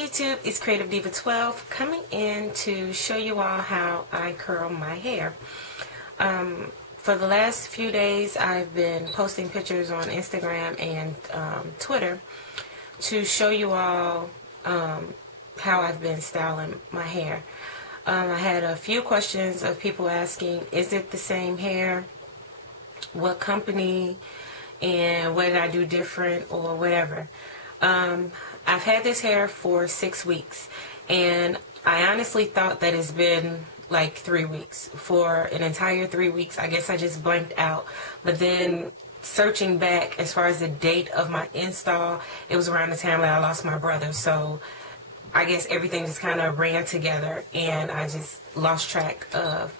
YouTube, it's Creative Diva 12 coming in to show you all how I curl my hair. For the last few days I've been posting pictures on Instagram and Twitter to show you all how I've been styling my hair. I had a few questions of people asking, is it the same hair? What company? And what did I do different or whatever? I've had this hair for 6 weeks, and I honestly thought that it's been like 3 weeks. For an entire 3 weeks, I guess I just blanked out. But then searching back as far as the date of my install, it was around the time that I lost my brother. So I guess everything just kind of ran together and I just lost track of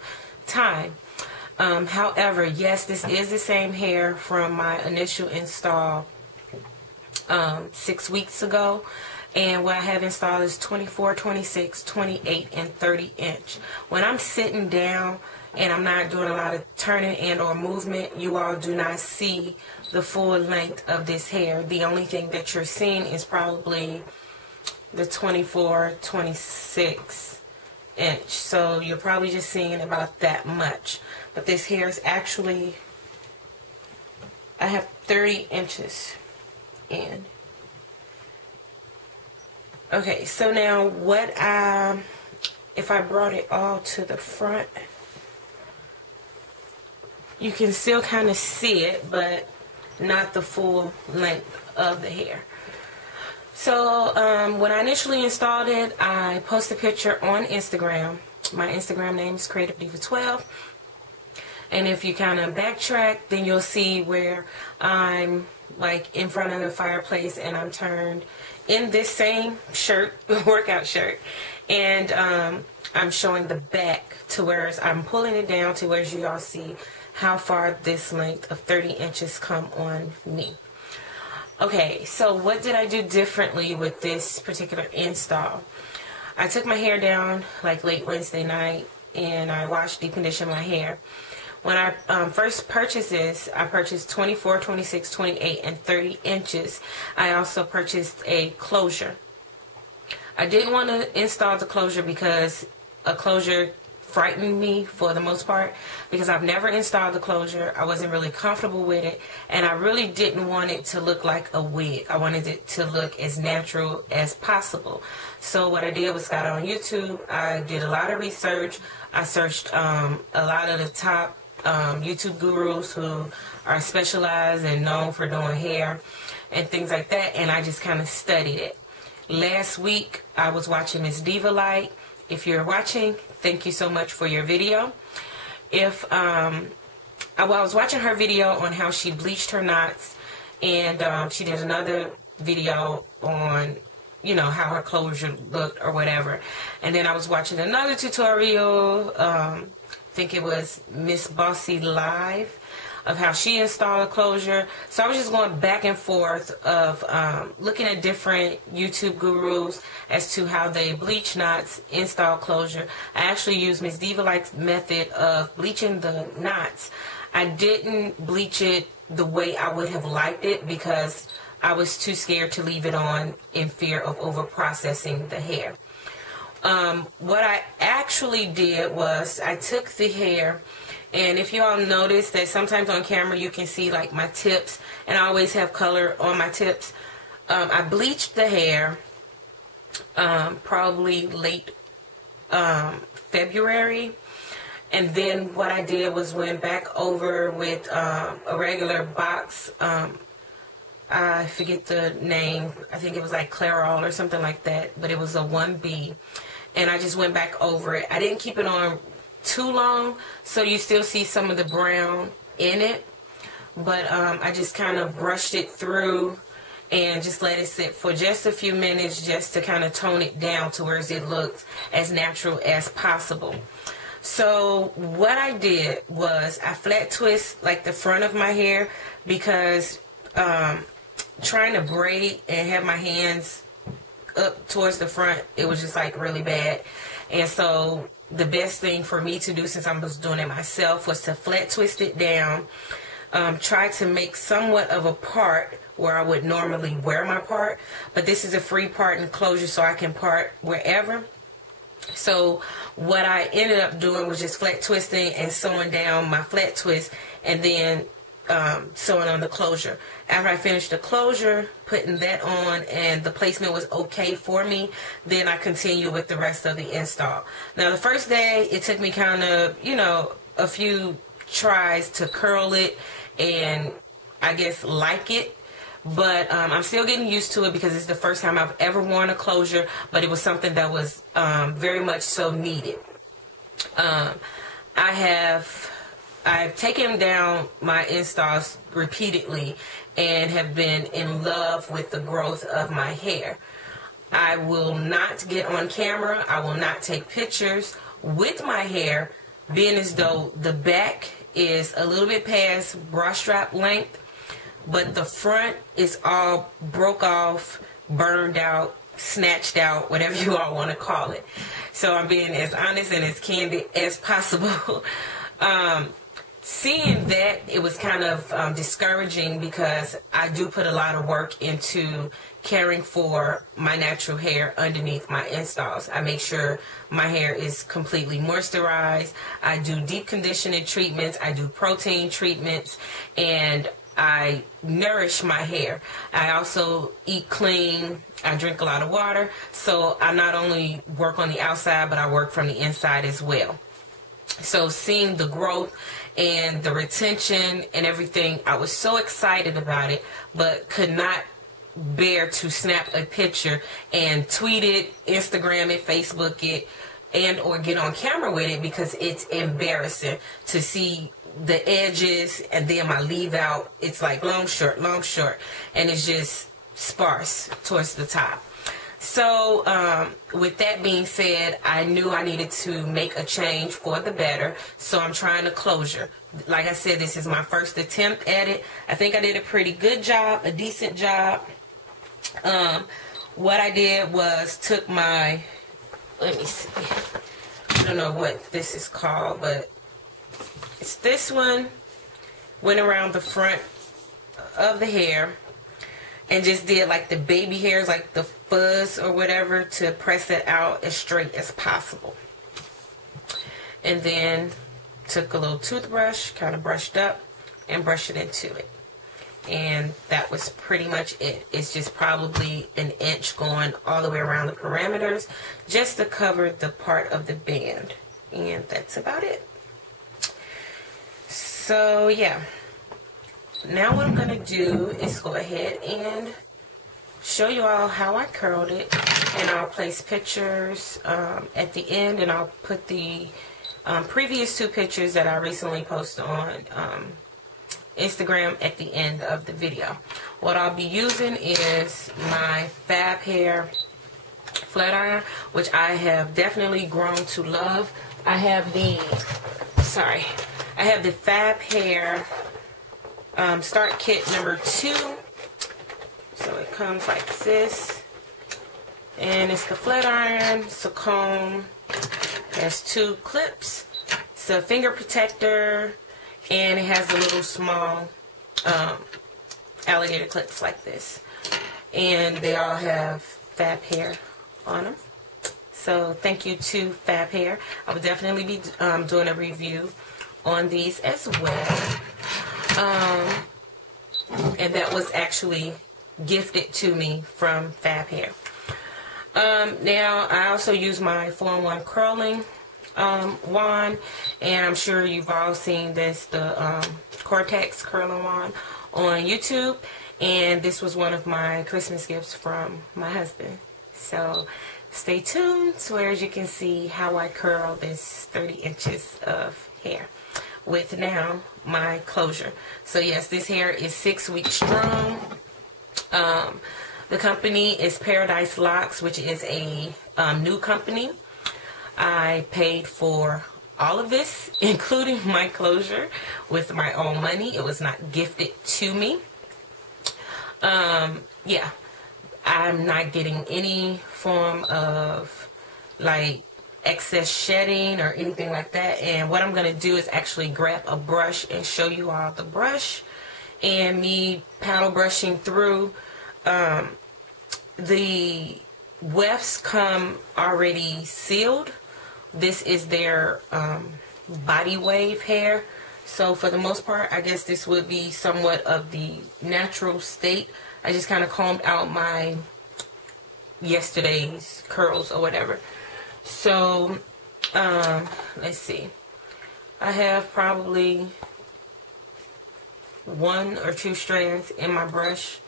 time. However, yes, this is the same hair from my initial install 6 weeks ago, and what I have installed is 24, 26, 28, and 30 inch. When I'm sitting down and I'm not doing a lot of turning and or movement, you all do not see the full length of this hair. The only thing that you're seeing is probably the 24, 26 inch. So you're probably just seeing about that much. But this hair is actually, I have 30 inches in. Okay, so now what if I brought it all to the front, you can still kind of see it, but not the full length of the hair. So when I initially installed it, I posted a picture on Instagram. My Instagram name is Creative Diva 12. And if you kind of backtrack, then you'll see where I'm like in front of the fireplace and I'm turned in this same shirt, workout shirt. And I'm showing the back to where I'm pulling it down to where you all see how far this length of 30 inches come on me. Okay, so what did I do differently with this particular install? I took my hair down like late Wednesday night and I washed, deep conditioned my hair. When I first purchased this, I purchased 24, 26, 28, and 30 inches. I also purchased a closure. I didn't want to install the closure because a closure frightened me for the most part, because I've never installed the closure. I wasn't really comfortable with it, and I really didn't want it to look like a wig. I wanted it to look as natural as possible. So what I did was got on YouTube. I did a lot of research. I searched a lot of the top YouTube gurus who are specialized and known for doing hair and things like that, and I just kind of studied it. Last week I was watching Miss Diva Light. If you're watching, thank you so much for your video. I was watching her video on how she bleached her knots, and she did another video on, you know, how her closure looked or whatever. And then I was watching another tutorial, I think it was Miss Bossy Live, of how she installed a closure. So I was just going back and forth of looking at different YouTube gurus as to how they bleach knots, install closure. I actually used Miss Diva Light's method of bleaching the knots. I didn't bleach it the way I would have liked it because I was too scared to leave it on in fear of over processing the hair. What I actually did was I took the hair, and if you all notice that sometimes on camera you can see like my tips, and I always have color on my tips. I bleached the hair probably late February, and then what I did was went back over with a regular box. I forget the name. I think it was like Clairol or something like that, but it was a 1B. And I just went back over it. I didn't keep it on too long, so you still see some of the brown in it. But I just kind of brushed it through and just let it sit for just a few minutes just to kind of tone it down to where it looks as natural as possible. So what I did was I flat twist like the front of my hair because trying to braid and have my hands up towards the front, it was just like really bad. And so the best thing for me to do, since I was doing it myself, was to flat twist it down, tried to make somewhat of a part where I would normally wear my part, but this is a free part enclosure, so I can part wherever. So what I ended up doing was just flat twisting and sewing down my flat twist, and then sewing on the closure. After I finished the closure, putting that on, and the placement was okay for me, then I continued with the rest of the install. Now the first day, it took me kind of, you know, a few tries to curl it and I guess like it. But I'm still getting used to it because it's the first time I've ever worn a closure, but it was something that was very much so needed. I've taken down my installs repeatedly and have been in love with the growth of my hair. I will not get on camera. I will not take pictures with my hair, being as though the back is a little bit past bra strap length, but the front is all broke off, burned out, snatched out, whatever you all want to call it. So I'm being as honest and as candid as possible. Seeing that, it was kind of discouraging because I do put a lot of work into caring for my natural hair underneath my installs. I make sure my hair is completely moisturized. I do deep conditioning treatments. I do protein treatments, and I nourish my hair. I also eat clean. I drink a lot of water. So I not only work on the outside, but I work from the inside as well. So seeing the growth and the retention and everything, I was so excited about it, but could not bear to snap a picture and tweet it, Instagram it, Facebook it, and or get on camera with it, because it's embarrassing to see the edges and then my leave out. It's like long, short, and it's just sparse towards the top. So with that being said, I knew I needed to make a change for the better. So I'm trying a closure. Like I said, this is my first attempt at it. I think I did a pretty good job, a decent job. What I did was took my, let me see, I don't know what this is called, but it's this one, went around the front of the hair and just did like the baby hairs, like the fuzz or whatever, to press it out as straight as possible. And then took a little toothbrush, kind of brushed up and brushed it into it. And that was pretty much it. It's just probably an inch going all the way around the parameters just to cover the part of the band. And that's about it. So yeah. Now what I'm going to do is go ahead and show you all how I curled it, and I'll place pictures at the end, and I'll put the previous two pictures that I recently posted on Instagram at the end of the video. What I'll be using is my Fab Hair flat iron, which I have definitely grown to love. I have the Fab Hair Start Kit number 2. So it comes like this, and it's the flat iron, silicone, has 2 clips, it's a finger protector, and it has the little small alligator clips like this, and they all have Fab Hair on them. So thank you to Fab Hair. I will definitely be doing a review on these as well. And that was actually gifted to me from Fab Hair. Now I also use my 4-in-1 curling wand, and I'm sure you've all seen this, the Cortex curling wand on YouTube, and this was one of my Christmas gifts from my husband. So stay tuned, so as you can see how I curl this 30 inches of hair with now my closure. So yes, this hair is 6 weeks strong. The company is Paradise Locks, which is a new company. I paid for all of this, including my closure, with my own money. It was not gifted to me. Yeah, I'm not getting any form of like excess shedding or anything like that. And what I'm going to do is actually grab a brush and show you all the brush and me paddle brushing through. The wefts come already sealed. This is their body wave hair. So for the most part, I guess this would be somewhat of the natural state. I just kind of combed out my yesterday's curls or whatever. So let's see. I have probably 1 or 2 strands in my brush.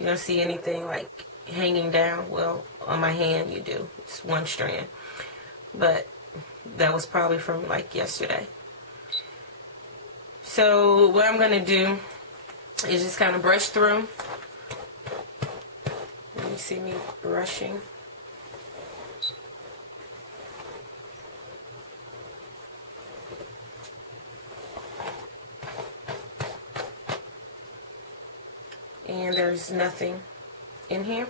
You don't see anything like hanging down. Well, on my hand you do. It's 1 strand. But that was probably from like yesterday. So what I'm going to do is just kind of brush through. You see me brushing. And there's nothing in here.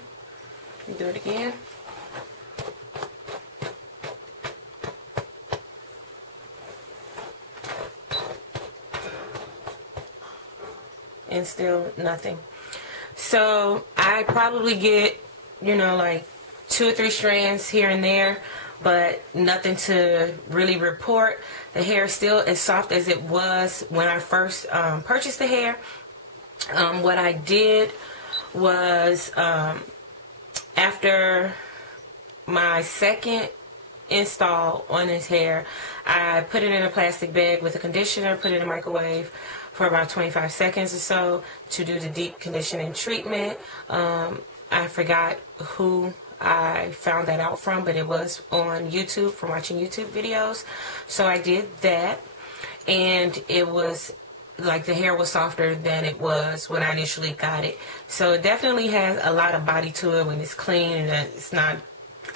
Let me do it again. And still nothing. So I probably get, you know, like 2 or 3 strands here and there, but nothing to really report. The hair is still as soft as it was when I first purchased the hair. What I did was after my second install on this hair, I put it in a plastic bag with a conditioner, put it in a microwave for about 25 seconds or so to do the deep conditioning treatment. I forgot who I found that out from, but it was on YouTube from watching YouTube videos. So I did that, and it was like the hair was softer than it was when I initially got it. So it definitely has a lot of body to it when it's clean and it's not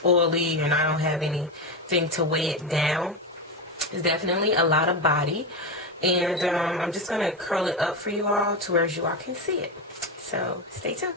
oily and I don't have anything to weigh it down. It's definitely a lot of body. And I'm just going to curl it up for you all to where you all can see it. So stay tuned.